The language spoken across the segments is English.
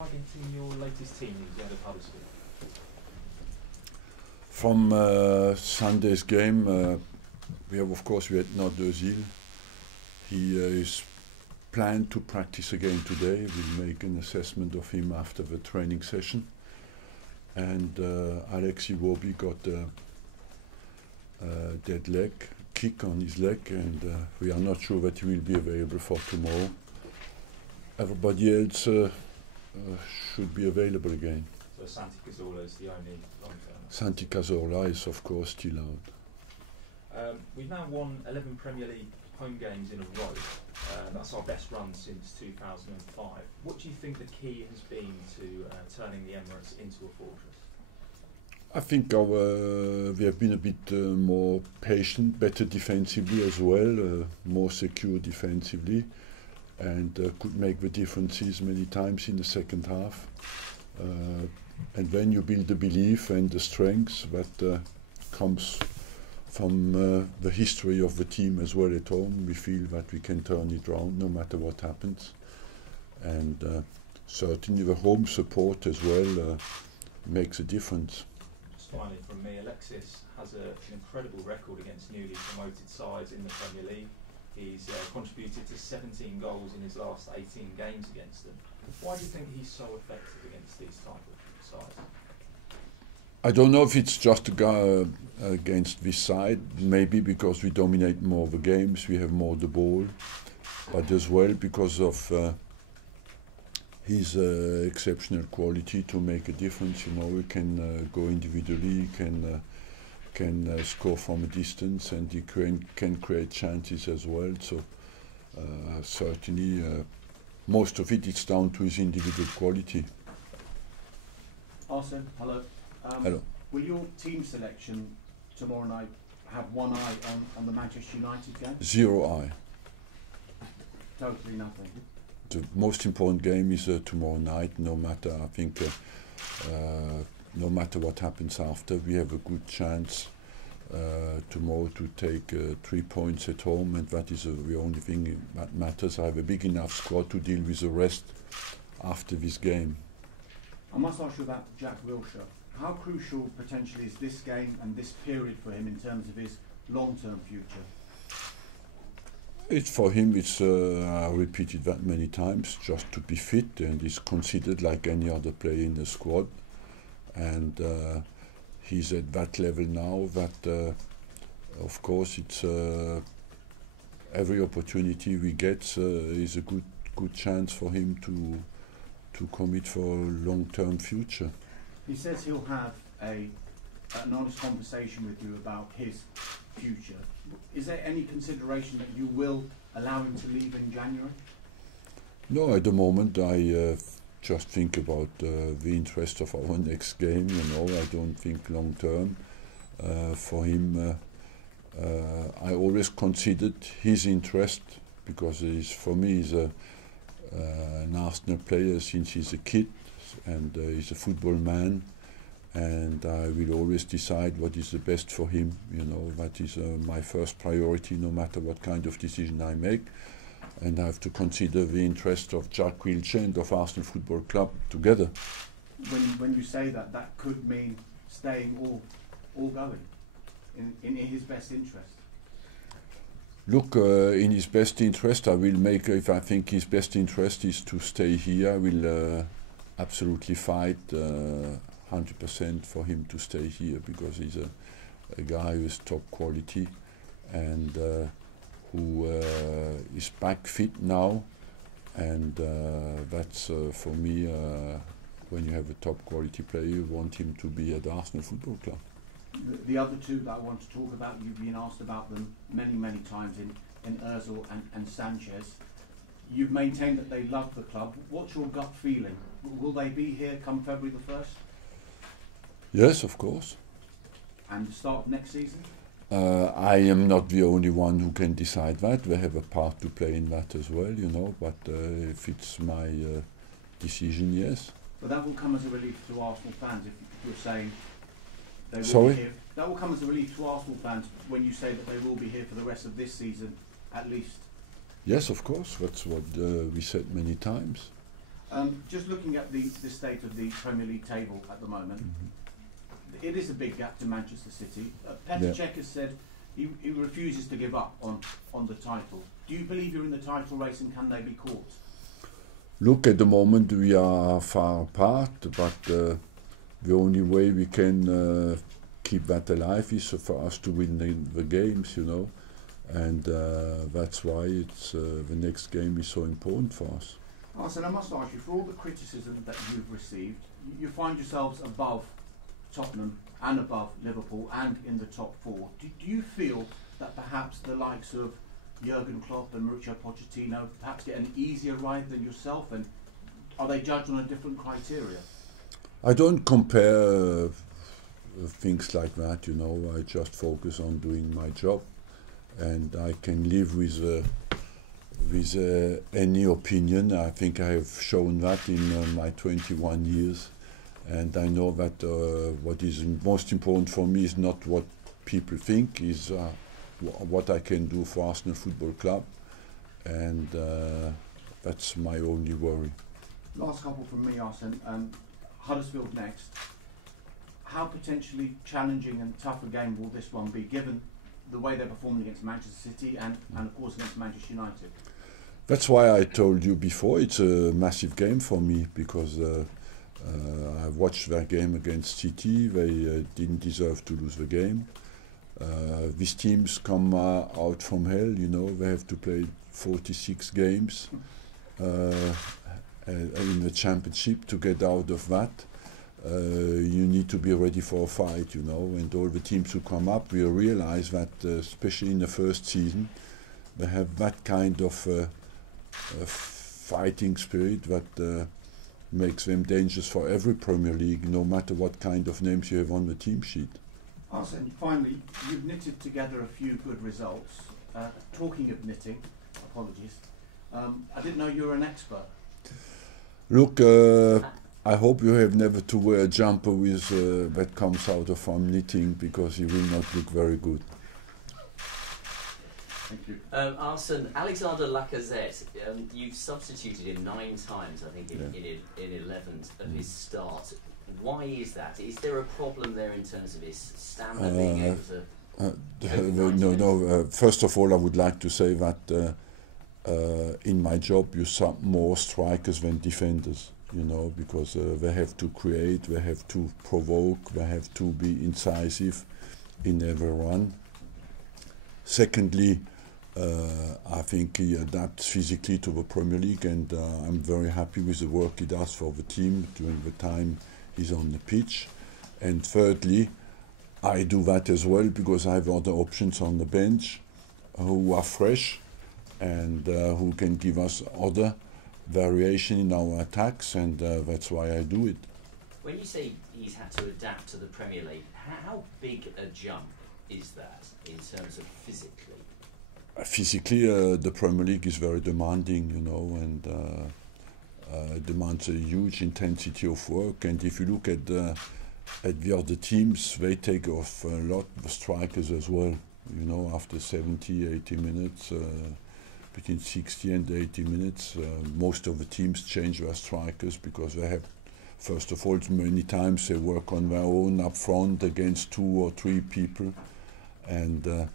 In your latest team news out of Huddersfield? From Sunday's game, we had Ozil. He is planned to practice again today. We'll make an assessment of him after the training session. And Alex Iwobi got a dead leg, kick on his leg, and we are not sure that he will be available for tomorrow. Everybody else should be available again. So Santi Cazorla is the only long-term? Santi Cazorla is of course still out. We've now won 11 Premier League home games in a row. That's our best run since 2005. What do you think the key has been to turning the Emirates into a fortress? I think we have been a bit more patient, better defensively as well, more secure defensively, and could make the differences many times in the second half. And when you build the belief and the strength that comes from the history of the team as well at home, we feel that we can turn it around no matter what happens. And certainly the home support as well makes a difference. Just finally from me, Alexis has an incredible record against newly promoted sides in the Premier League. He's contributed to 17 goals in his last 18 games against them. Why do you think he's so effective against these type of sides? I don't know if it's just a guy against this side, maybe because we dominate more of the games, we have more the ball, but as well because of his exceptional quality to make a difference. You know, he can go individually, can score from a distance, and he can create chances as well. So certainly most of it is down to his individual quality. Arsene, hello. Hello. Will your team selection tomorrow night have one eye on the Manchester United game? Zero eye. Totally nothing. The most important game is tomorrow night. No matter, I think, no matter what happens after, we have a good chance tomorrow to take 3 points at home, and that is the only thing that matters. I have a big enough squad to deal with the rest after this game. I must ask you about Jack Wilshere. How crucial potentially is this game and this period for him in terms of his long-term future? It's for him, it's I repeated that many times, just to be fit, and he's considered like any other player in the squad. And he's at that level now that, of course, it's every opportunity we get is a good chance for him to commit for a long-term future. He says he'll have an honest conversation with you about his future. Is there any consideration that you will allow him to leave in January? No, at the moment I just think about the interest of our next game. You know, I don't think long term. For him, I always considered his interest, because for me he's an Arsenal player since he's a kid, and he's a football man, and I will always decide what is the best for him. You know, that is my first priority, no matter what kind of decision I make. And I have to consider the interest of Jack Wilshere and of Arsenal Football Club together. When you say that, that could mean staying or going in his best interest. Look, in his best interest, I will make. If I think his best interest is to stay here, I will absolutely fight 100% for him to stay here, because he's a guy who is top quality, and who is back fit now, and that's for me, when you have a top quality player, you want him to be at Arsenal Football Club. The other two that I want to talk about, you've been asked about them many times in Ozil and Sanchez. You've maintained that they love the club. What's your gut feeling? Will they be here come February the 1st? Yes, of course. And the start of next season? I am not the only one who can decide that. They have a part to play in that as well, you know, but if it's my decision, yes. But that will come as a relief to Arsenal fans if you're saying they will Sorry? be here. That will come as a relief to Arsenal fans when you say that they will be here for the rest of this season, at least. Yes, of course. That's what we said many times. Just looking at the state of the Premier League table at the moment, it is a big gap to Manchester City. Petr Cech has said he refuses to give up on the title. Do you believe you're in the title race, and can they be caught? Look, at the moment we are far apart, but the only way we can keep that alive is for us to win the games, you know, and that's why it's the next game is so important for us. Arsene, I must ask you, for all the criticism that you've received, you find yourselves above Tottenham and above Liverpool and in the top four. Do you feel that perhaps the likes of Jurgen Klopp and Mauricio Pochettino perhaps get an easier ride than yourself, and are they judged on a different criteria? I don't compare things like that, you know. I just focus on doing my job, and I can live with any opinion. I think I have shown that in my 21 years, and I know that what is most important for me is not what people think, is what I can do for Arsenal Football Club, and that's my only worry. Last couple from me, Arsene. Huddersfield next. How potentially challenging and tough a game will this one be, given the way they're performing against Manchester City and of course against Manchester United? That's why I told you before, it's a massive game for me, because I watched their game against City. They didn't deserve to lose the game. These teams come out from hell, you know. They have to play 46 games in the championship to get out of that. You need to be ready for a fight, you know, and all the teams who come up will realize that, especially in the first season, they have that kind of fighting spirit that makes them dangerous for every Premier League, no matter what kind of names you have on the team sheet. Arsene, finally, you've knitted together a few good results. Talking of knitting, apologies, I didn't know you were an expert. Look, I hope you have never to wear a jumper with that comes out of from knitting, because it will not look very good. Thank you. Arsene, Alexander Lacazette, you've substituted him 9 times, I think, in 11 of his start. Why is that? Is there a problem there in terms of his stamina being able to... No. First of all, I would like to say that in my job you have more strikers than defenders, you know, because they have to create, they have to provoke, they have to be incisive in every run. Secondly, I think he adapts physically to the Premier League, and I'm very happy with the work he does for the team during the time he's on the pitch. And thirdly, I do that as well because I have other options on the bench who are fresh and who can give us other variation in our attacks, and that's why I do it. When you say he's had to adapt to the Premier League, how big a jump is that in terms of physically? Physically, the Premier League is very demanding, you know, and demands a huge intensity of work. And if you look at the other teams, they take off a lot of strikers as well. You know, after 70, 80 minutes, between 60 and 80 minutes, most of the teams change their strikers because they have, first of all, many times they work on their own up front against 2 or 3 people, and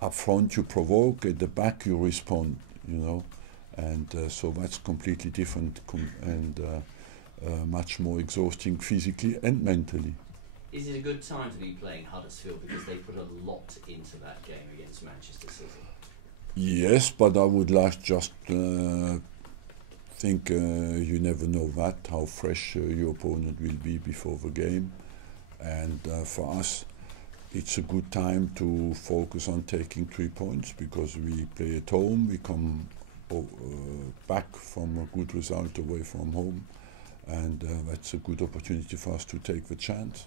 up front you provoke, at the back you respond, you know, and so that's completely different and much more exhausting physically and mentally. Is it a good time to be playing Huddersfield because they put a lot into that game against Manchester City? Yes, but I would like just think you never know that, how fresh your opponent will be before the game, and for us it's a good time to focus on taking 3 points because we play at home, we come back from a good result away from home, and that's a good opportunity for us to take the chance.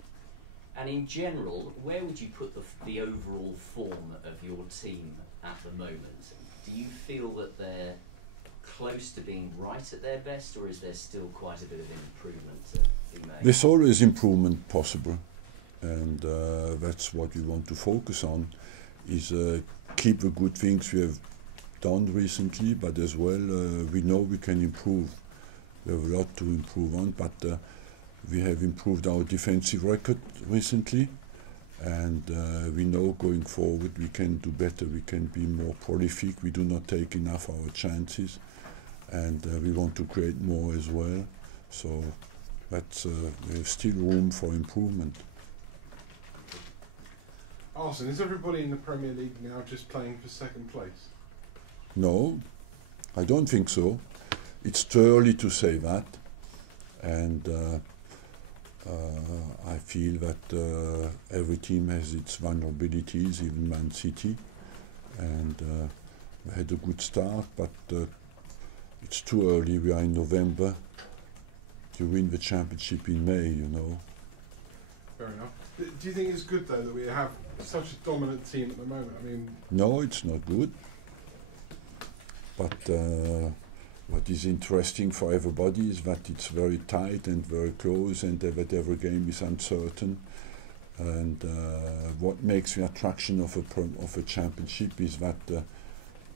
And in general, where would you put the overall form of your team at the moment? Do you feel that they're close to being right at their best, or is there still quite a bit of improvement to be made? There's always improvement possible, and that's what we want to focus on, is keep the good things we have done recently, but as well we know we can improve we have a lot to improve on, but we have improved our defensive record recently, and we know going forward we can do better, we can be more prolific, we do not take enough our chances, and we want to create more as well. So that's, there's still room for improvement. Arsene, is everybody in the Premier League now just playing for second place? No, I don't think so. It's too early to say that, and I feel that every team has its vulnerabilities, even Man City, and we had a good start, but it's too early. We are in November. You win the championship in May, you know. Fair enough. Do you think it's good though that we have such a dominant team at the moment? I mean, no, it's not good. But what is interesting for everybody is that it's very tight and very close, and that every game is uncertain. And what makes the attraction of a championship is that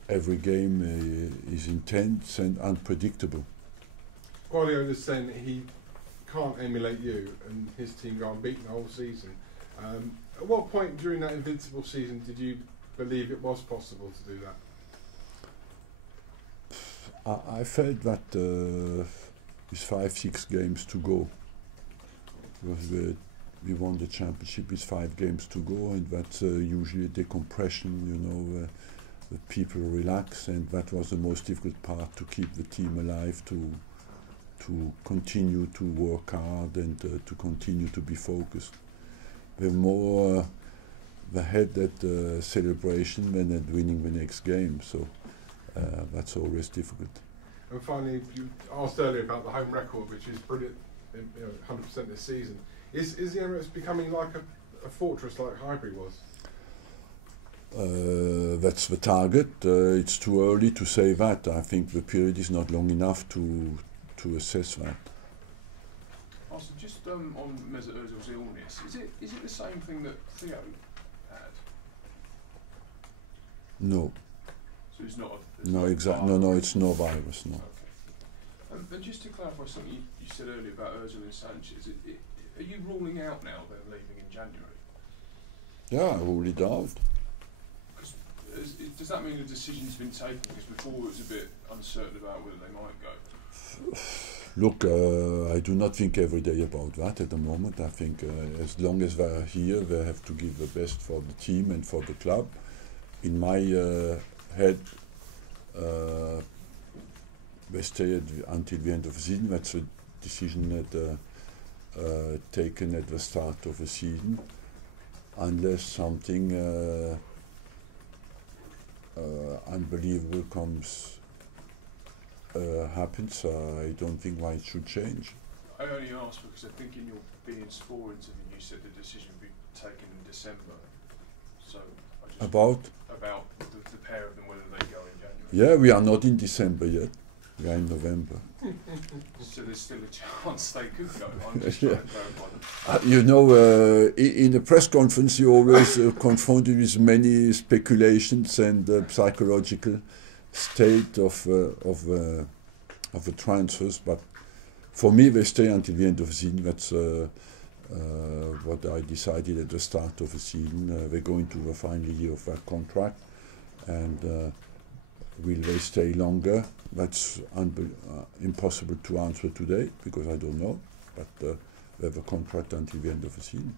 every game is intense and unpredictable. Guardiola's saying that he can't emulate you and his team go unbeaten the whole season. At what point during that invincible season did you believe it was possible to do that? I felt that with 5-6 games to go, because we won the championship with 5 games to go, and that's usually a decompression, you know, the people relax, and that was the most difficult part, to keep the team alive, to continue to work hard and to continue to be focused. We're more the head at the celebration than at winning the next game, so that's always difficult. And finally, you asked earlier about the home record, which is brilliant, 100% this season. Is the Emirates becoming like a fortress like Highbury was? That's the target. It's too early to say that. I think the period is not long enough to assess that. Also, just on Mesut Ozil's illness, is it the same thing that Theo had? No. So it's not. No, exactly. No, it's no virus. No. Okay. And just to clarify something you said earlier about Ozil and Sanchez, are you ruling out now they're leaving in January? Yeah, I rule it out. Does that mean a decision's been taken? Because before it was a bit uncertain about whether they might go. Look, I do not think every day about that at the moment. I think as long as they are here, they have to give the best for the team and for the club. In my head, they stay until the end of the season. That's a decision that taken at the start of the season, unless something unbelievable happens. I don't think why it should change. I only asked because I think in your beIN Sport interview you said the decision would be taken in December. So I just about the pair of them, whether they go in January. Yeah, we are not in December yet. We are in November. So there's still a chance they could go. I'm just trying to clarify them. You know, in a press conference, you always confronted with many speculations and psychological state of the transfers. But for me, they stay until the end of the season. That's what I decided at the start of the season. They go into the final year of their contract, and will they stay longer? That's impossible to answer today because I don't know. But they have a contract until the end of the season.